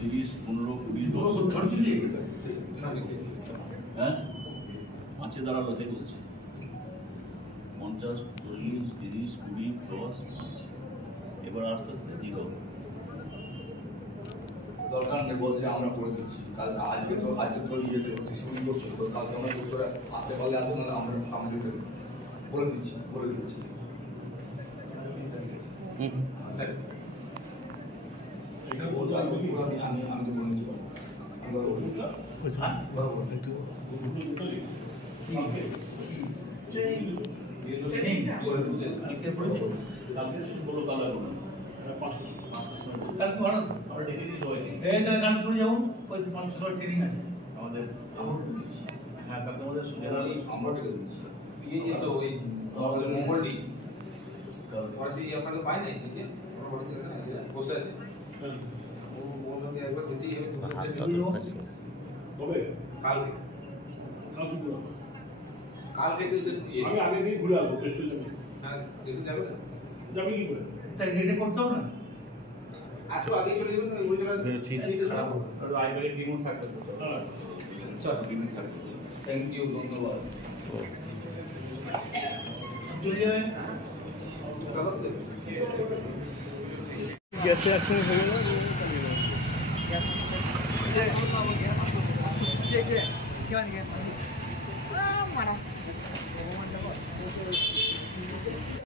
30, 15, 20, 10। হ্যাঁ, 5-এ দাঁড়ালো, তাই বলছি। 50, 40, 30, 20, 10, 5। এবার আস্তে আস্তে দিগো দরকার নেই বলতে আমরা করে দিচ্ছি। কাল আজকে তো ইয়েতে ডিসিশন করছো, তো কালকে আমরা করে আসতে পারলে আসবো, না আমরা আমাদের বলে দিচ্ছি এটা বলতে আমি তো বলে নিচ্ছি। ট্রেনিং আছে আমাদের, হ্যাঁ কালকে আমাদের জেনারেল আমরা ডেকে দিচ্ছি। আমাদের মঙ্গলটি আপনাকে পাই নাই নিচে বসে আছে একবার দিতেই হবে কালকে আমি আগে থেকে ঘুরে আসবো। হ্যাঁ গেছে যাবে না, যাবে কি করে? তাই এটা করতে হবে না। একটু আগে চলে যাবেন, ওই খারাপ হবে আইবারের ডিমও থাকবে স্যার, ডিমও থাকবে। থ্যাংক ইউ, ধন্যবাদ। চলে যাবে গ্যাসে একসঙ্গে হয়ে গেল।